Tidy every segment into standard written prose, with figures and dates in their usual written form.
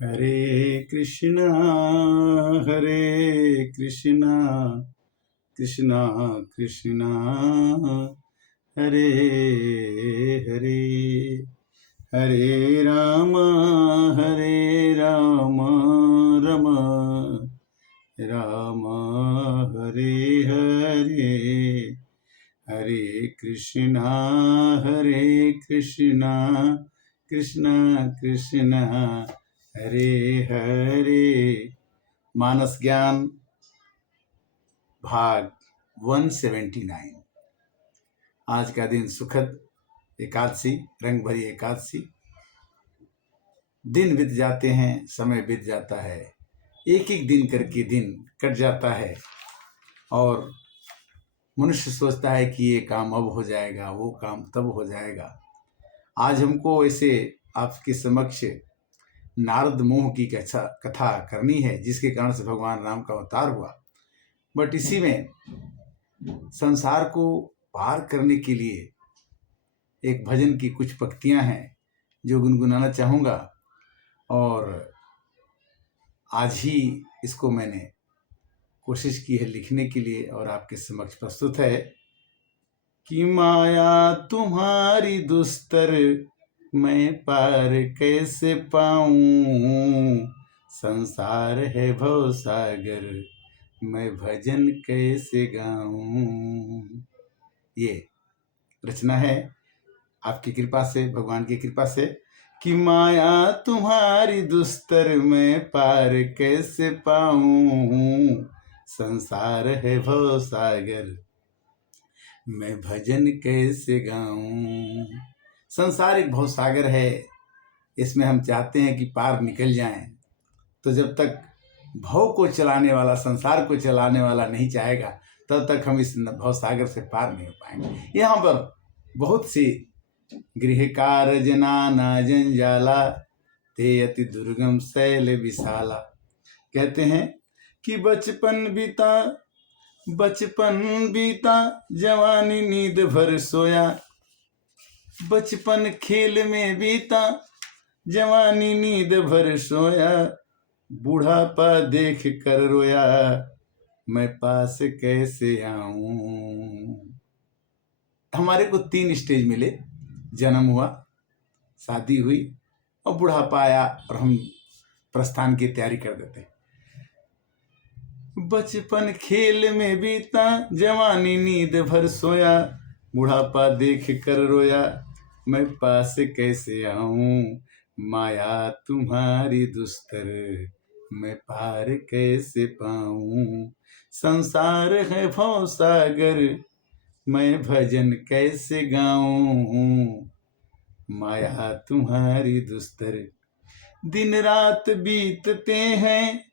हरे कृष्णा कृष्णा कृष्णा हरे हरे, हरे राम राम राम हरे हरे, हरे कृष्णा कृष्णा कृष्णा हरे हरे। मानस ज्ञान भाग 179। आज का दिन सुखद एकादशी, रंग भरी एकादशी। दिन बीत जाते हैं, समय बीत जाता है, एक एक दिन करके दिन कट जाता है और मनुष्य सोचता है कि ये काम अब हो जाएगा, वो काम तब हो जाएगा। आज हमको ऐसे आपके समक्ष नारद मोह की कथा करनी है, जिसके कारण से भगवान राम का अवतार हुआ। बट इसी में संसार को पार करने के लिए एक भजन की कुछ पंक्तियां हैं जो गुनगुनाना चाहूँगा, और आज ही इसको मैंने कोशिश की है लिखने के लिए और आपके समक्ष प्रस्तुत है। कि माया तुम्हारी दुस्तर मैं पार कैसे पाऊं, संसार है भव सागर मैं भजन कैसे गाऊं। ये रचना है आपकी कृपा से, भगवान की कृपा से। कि माया तुम्हारी दुस्तर मैं पार कैसे पाऊं, संसार है भव सागर मैं भजन कैसे गाऊं। संसार एक भव सागर है, इसमें हम चाहते हैं कि पार निकल जाएं। तो जब तक भव को चलाने वाला, संसार को चलाने वाला नहीं चाहेगा, तब तक हम इस भव सागर से पार नहीं हो पाएंगे। यहाँ पर बहुत सी गृह कार्य नाना जंजाला ते अति दुर्गम शैल विशाला। कहते हैं कि बचपन बीता जवानी नींद भर सोया, बचपन खेल में बीता जवानी नींद भर सोया, बूढ़ापा देख कर रोया मैं पास कैसे आऊं। हमारे को 3 स्टेज मिले, जन्म हुआ, शादी हुई और बुढ़ापा आया और हम प्रस्थान की तैयारी कर देते हैं। बचपन खेल में बीता जवानी नींद भर सोया, बुढ़ापा देख कर रोया मैं पास कैसे आऊं, माया तुम्हारी दुस्तर मैं पार कैसे पाऊं, संसार है भव सागर मैं भजन कैसे गाऊं, माया तुम्हारी दुस्तर। दिन रात बीतते हैं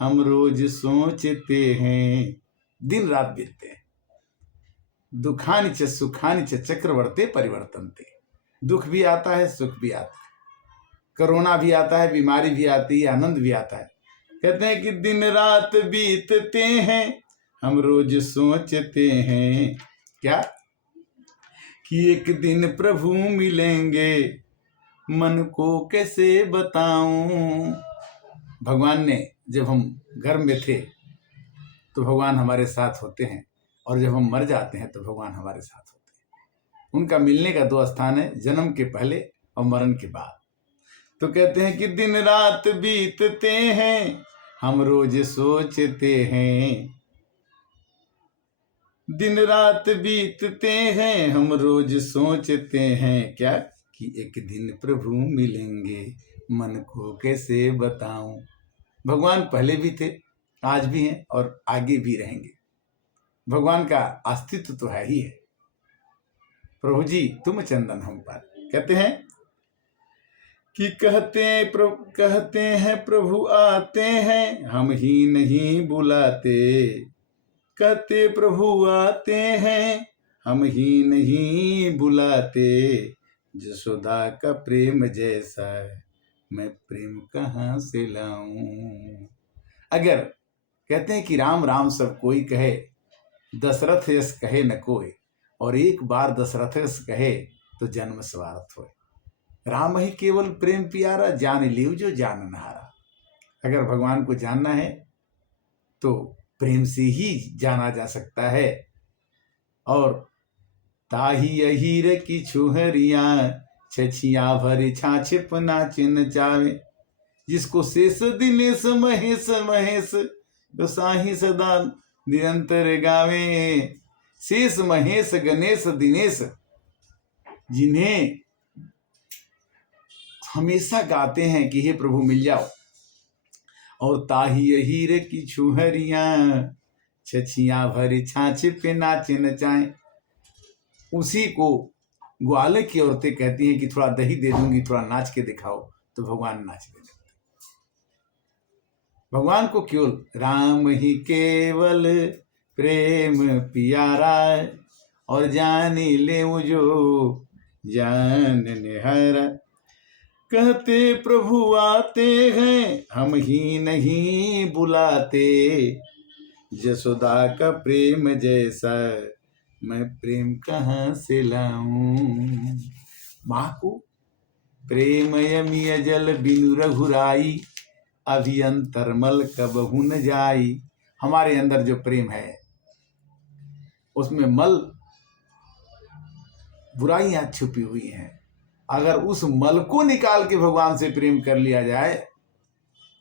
हम रोज सोचते हैं, दिन रात बीतते हैं। दुखानि च सुखानि च चक्रवर्ते परिवर्तनते। दुख भी आता है, सुख भी आता है, कोरोना भी आता है, बीमारी भी आती है, आनंद भी आता है। कहते हैं कि दिन रात बीतते हैं हम रोज सोचते हैं, क्या कि एक दिन प्रभु मिलेंगे मन को कैसे बताऊं। भगवान ने जब हम घर में थे तो भगवान हमारे साथ होते हैं, और जब हम मर जाते हैं तो भगवान हमारे साथ होते हैं। उनका मिलने का 2 स्थान है, जन्म के पहले और मरण के बाद। तो कहते हैं कि दिन रात बीतते हैं हम रोज सोचते हैं, दिन रात बीतते हैं हम रोज सोचते हैं, क्या कि एक दिन प्रभु मिलेंगे मन को कैसे बताऊं। भगवान पहले भी थे, आज भी हैं और आगे भी रहेंगे। भगवान का अस्तित्व तो है ही है। प्रभु जी तुम चंदन हम पर। कहते हैं कि कहते हैं प्रभु आते हैं हम ही नहीं बुलाते, कहते प्रभु आते हैं हम ही नहीं बुलाते, जसोदा का प्रेम जैसा मैं प्रेम कहाँ से लाऊं। अगर कहते हैं कि राम राम सब कोई कहे, दशरथ यस कहे न कोई, और एक बार दशरथ यस कहे तो जन्म स्वार्थ होए। राम ही केवल प्रेम प्यारा, जान लियो जो जान नहारा। अगर भगवान को जानना है तो प्रेम से ही जाना जा सकता है। और ताही अहीर की छुहरिया छछिया भरी छाछिप नाचिन चावे, जिसको शेष दिनेश महेश महेश गोसाही सदा निरंतर गावे। शेष महेश गणेश दिनेश जिन्हें हमेशा गाते हैं कि हे प्रभु मिल जाओ। और ताही हीरे की छुहरिया छछिया भरी छाछ पे नाचे नचाएं, उसी को ग्वाले की औरतें कहती हैं कि थोड़ा दही दे दूंगी, थोड़ा नाच के दिखाओ, तो भगवान नाचने लगते। भगवान को केवल राम ही केवल प्रेम प्यारा, और जानी ले जो जान निहारा। कहते प्रभु आते हैं हम ही नहीं बुलाते, जसोदा का प्रेम जैसा मैं प्रेम कहाँ से लाऊं। माँ को प्रेम यमिय जल बिनु रघुराई, अभियंतरमल कबहु न जाई। हमारे अंदर जो प्रेम है उसमें मल बुराइयां छुपी हुई हैं। अगर उस मल को निकाल के भगवान से प्रेम कर लिया जाए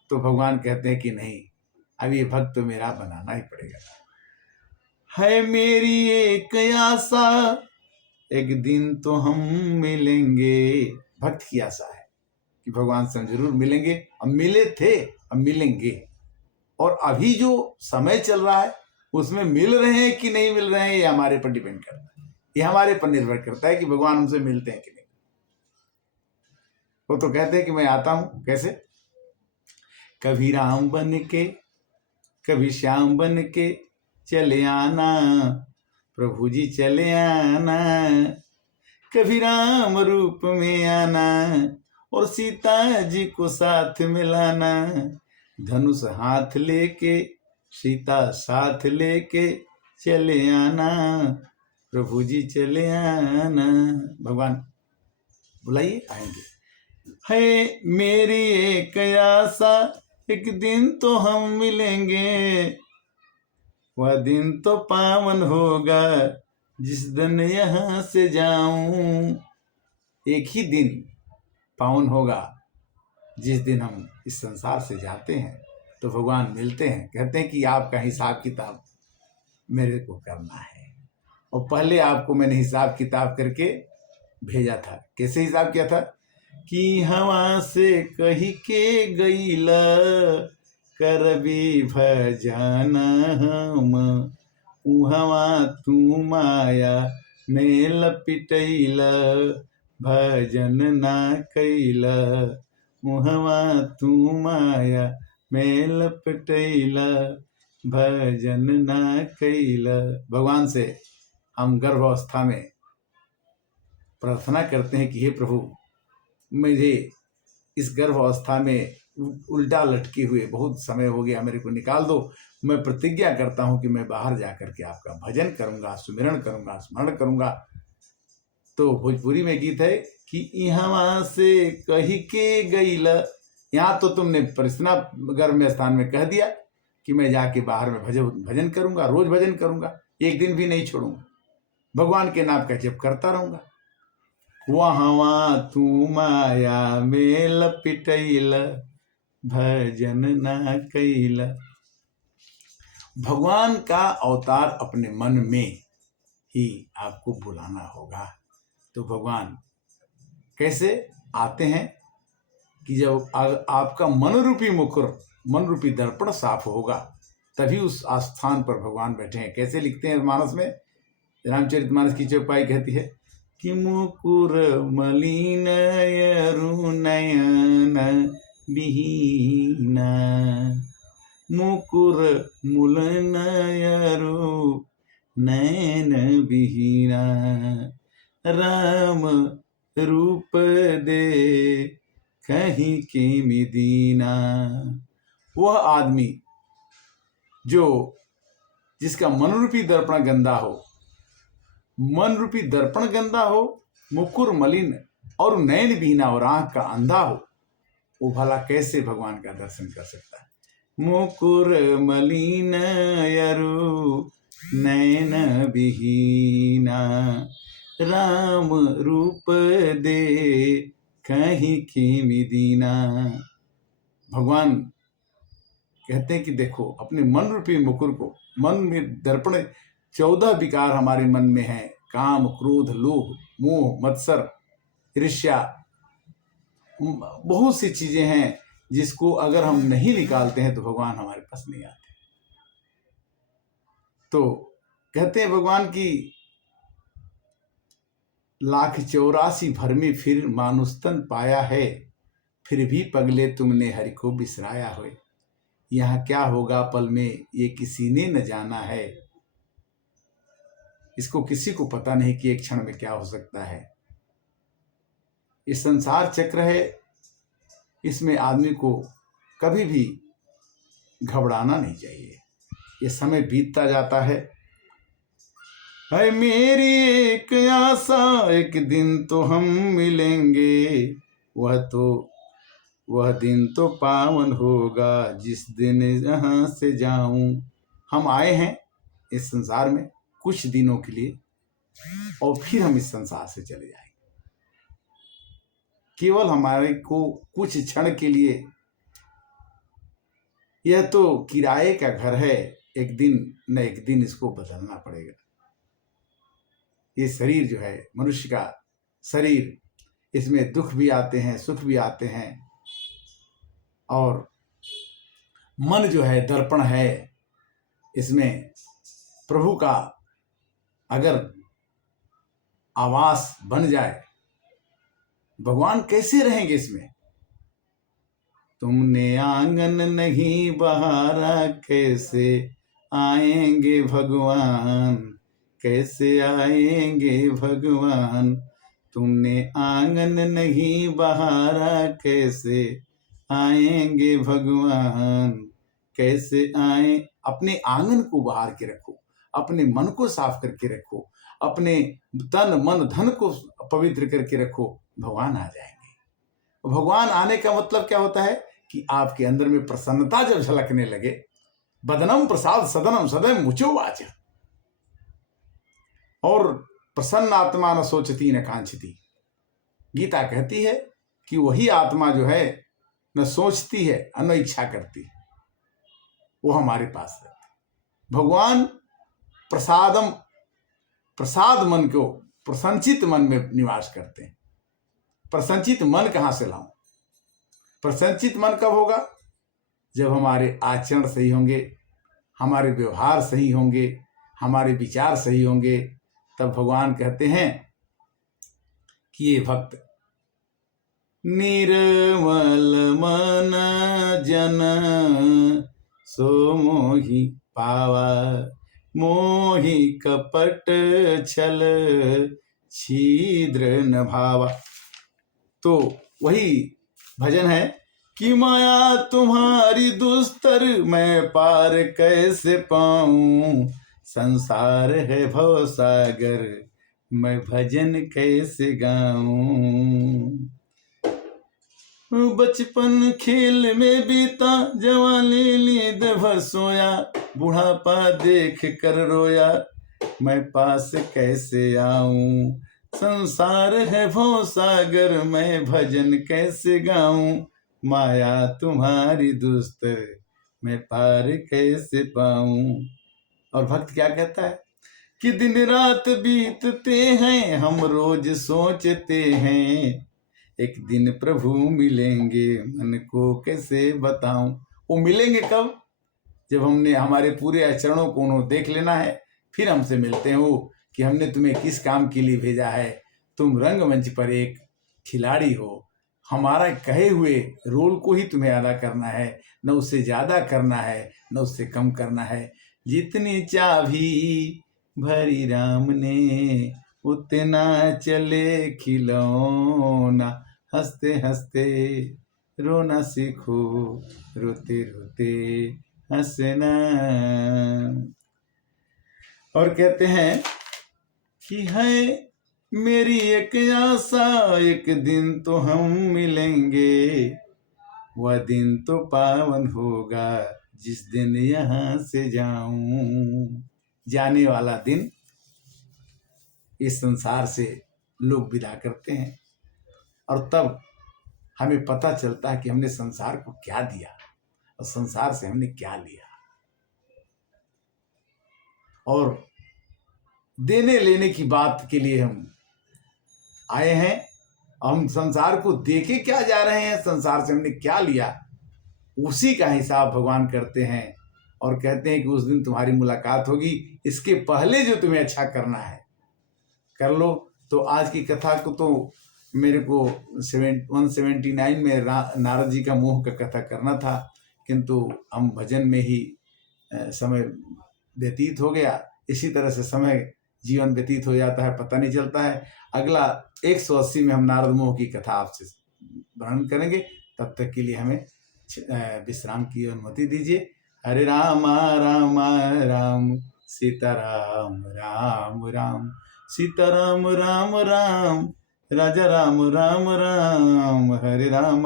तो भगवान कहते हैं कि नहीं, अब ये भक्त तो मेरा बनाना ही पड़ेगा। है मेरी एक आशा एक दिन तो हम मिलेंगे। भक्त की आशा है कि भगवान से हम जरूर मिलेंगे। अब मिले थे, अब मिलेंगे। और अभी जो समय चल रहा है उसमें मिल रहे हैं कि नहीं मिल रहे हैं, ये हमारे पर डिपेंड करता है। ये हमारे पर निर्भर करता है कि भगवान हमसे मिलते हैं कि नहीं। वो तो कहते हैं कि मैं आता हूं। कैसे? कभी राम बन के कभी श्याम बन के चले आना, प्रभु जी चले आना। कभी राम रूप में आना और सीता जी को साथ मिलाना। धनुष हाथ लेके सीता साथ लेके चले आना, प्रभु जी चले आना। भगवान बुलाइए, आएंगे। है मेरी एक आशा एक दिन तो हम मिलेंगे, वह दिन तो पावन होगा जिस दिन यहाँ से जाऊं। एक ही दिन पावन होगा जिस दिन हम इस संसार से जाते हैं, तो भगवान मिलते हैं। कहते हैं कि आपका हिसाब किताब मेरे को करना है। और पहले आपको मैंने हिसाब किताब करके भेजा था। कैसे हिसाब किया था? कि हवा से कही के गईला करबी भजन हम, उहवा तू माया में लपिटैला भजन ना कैला। उहवा तू माया में लपिटैला भजन ना कैला। भगवान से हम गर्भावस्था में प्रार्थना करते हैं कि हे प्रभु, मुझे इस गर्भावस्था में उल्टा लटके हुए बहुत समय हो गया, मेरे को निकाल दो। मैं प्रतिज्ञा करता हूं कि मैं बाहर जाकर के आपका भजन करूंगा, सुमिरन करूंगा, स्मरण करूंगा। तो भोजपुरी में गीत है कि यहाँ से कही के गईला। यहाँ तो तुमने परिसना गर्भ में स्थान में कह दिया कि मैं जाके बाहर में भजन करूंगा, रोज भजन करूंगा, एक दिन भी नहीं छोड़ूंगा, भगवान के नाम का जप करता रहूंगा। वहाँ तू माया में लपिटैला भजन ना कैला। भगवान का अवतार अपने मन में ही आपको बुलाना होगा। तो भगवान कैसे आते हैं कि जब आपका मन रूपी मुकुर, मन रूपी दर्पण साफ होगा, तभी उस आस्थान पर भगवान बैठे हैं। कैसे लिखते हैं मानस में? रामचरितमानस की चौपाई कहती है कि मुकुर मलिन यरु नयन बिहीना, मुकुर मुलन यरु नयन बिहीना। राम रूप दे कहीं के मिदीना। वह आदमी जिसका मन रूपी दर्पण गंदा हो, मन रूपी दर्पण गंदा हो, मुकुर मलिन और नयन बीना और आंख का अंधा हो, वो भला कैसे भगवान का दर्शन कर सकता है। मुकुर मलिन यरु नयन विहीना, राम रूप दे कहीं किमि दीना। भगवान कहते हैं कि देखो अपने मन रूपी मुकुर को, मन में दर्पण 14 विकार हमारे मन में है, काम क्रोध लोभ मोह मत्सर ईर्ष्या, बहुत सी चीजें हैं जिसको अगर हम नहीं निकालते हैं तो भगवान हमारे पास नहीं आते। तो कहते हैं भगवान की 1,84 भर में फिर मानुस्तन पाया है, फिर भी पगले तुमने हरि को बिसराया हो। यहाँ क्या होगा पल में ये किसी ने न जाना है। इसको किसी को पता नहीं कि एक क्षण में क्या हो सकता है। ये संसार चक्र है, इसमें आदमी को कभी भी घबराना नहीं चाहिए। ये समय बीतता जाता है। मेरी एक आशा एक दिन तो हम मिलेंगे, वह दिन तो पावन होगा जिस दिन यहाँ से जाऊं। हम आए हैं इस संसार में कुछ दिनों के लिए और फिर हम इस संसार से चले जाएंगे। केवल हमारे को कुछ क्षण के लिए, यह तो किराए का घर है, एक दिन न एक दिन इसको बदलना पड़ेगा। ये शरीर जो है मनुष्य का शरीर, इसमें दुख भी आते हैं सुख भी आते हैं, और मन जो है दर्पण है, इसमें प्रभु का अगर आवास बन जाए, भगवान कैसे रहेंगे इसमें। तुमने आंगन नहीं बहारा, कैसे आएंगे भगवान, कैसे आएंगे भगवान। तुमने आंगन नहीं बहारा, कैसे आएंगे भगवान, कैसे आए। अपने आंगन को बहार के रखो, अपने मन को साफ करके रखो, अपने तन मन धन को पवित्र करके रखो, भगवान आ जाएंगे। भगवान आने का मतलब क्या होता है कि आपके अंदर में प्रसन्नता जब झलकने लगे, बदनम प्रसाद सदनम सदैव मुचो वाच, और प्रसन्न आत्मा न सोचती न कांक्षती। गीता कहती है कि वही आत्मा जो है न सोचती है न इच्छा करती है, वो हमारे पास रहती। भगवान प्रसाद मन को प्रसन्नचित मन में निवास करते हैं। प्रसन्नचित मन कहाँ से लाऊं? प्रसन्नचित मन कब होगा? जब हमारे आचरण सही होंगे, हमारे व्यवहार सही होंगे, हमारे विचार सही होंगे, तब भगवान कहते हैं कि ये भक्त निर्मल मन जन सो मोहि पावा, मोहि कपट छल छिद्र न भावा। तो वही भजन है कि माया तुम्हारी दुस्तर, मैं पार कैसे पाऊं। संसार है भव सागर, मैं भजन कैसे गाऊं। बचपन खेल में बीता, जवानी नींद भर सोया, बुढ़ापा देख कर रोया, मैं पास कैसे आऊं। संसार है भव सागर, मैं भजन कैसे गाऊं। माया तुम्हारी दुस्तर, मैं पार कैसे पाऊं। और भक्त क्या कहता है कि दिन रात बीतते हैं, हम रोज सोचते हैं, एक दिन प्रभु मिलेंगे, मन को कैसे बताऊं। वो मिलेंगे कब? जब हमने हमारे पूरे आचरणों को उन्होंने देख लेना है, फिर हमसे मिलते हैं वो कि हमने तुम्हें किस काम के लिए भेजा है। तुम रंगमंच पर एक खिलाड़ी हो, हमारा कहे हुए रोल को ही तुम्हें अदा करना है, न उससे ज्यादा करना है न उससे कम करना है। जितनी चाबी भरी राम ने, उतना चले खिलौना, हंसते हंसते रोना सीखो, रोते रोते हंसना। और कहते हैं कि है मेरी एक आशा, एक दिन तो हम मिलेंगे, वह दिन तो पावन होगा जिस दिन यहाँ से जाऊं। जाने वाला दिन इस संसार से लोग विदा करते हैं और तब हमें पता चलता है कि हमने संसार को क्या दिया और संसार से हमने क्या लिया। और देने लेने की बात के लिए हम आए हैं। हम संसार को देके क्या जा रहे हैं, संसार से हमने क्या लिया, उसी का हिसाब भगवान करते हैं और कहते हैं कि उस दिन तुम्हारी मुलाकात होगी। इसके पहले जो तुम्हें अच्छा करना है कर लो। तो आज की कथा को तो मेरे को 179 में नारद जी का मोह का कथा करना था, किंतु हम भजन में ही समय व्यतीत हो गया। इसी तरह से समय जीवन व्यतीत हो जाता है, पता नहीं चलता है। अगला 180 में हम नारद मोह की कथा आपसे वर्णन करेंगे। तब तक के लिए हमें विश्राम की अनुमति दीजिए। हरे राम राम राम सीताराम राम राम सीताराम राम राम राजा राम राम राम। हरे राम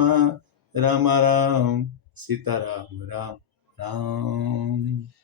राम राम सीताराम राम राम।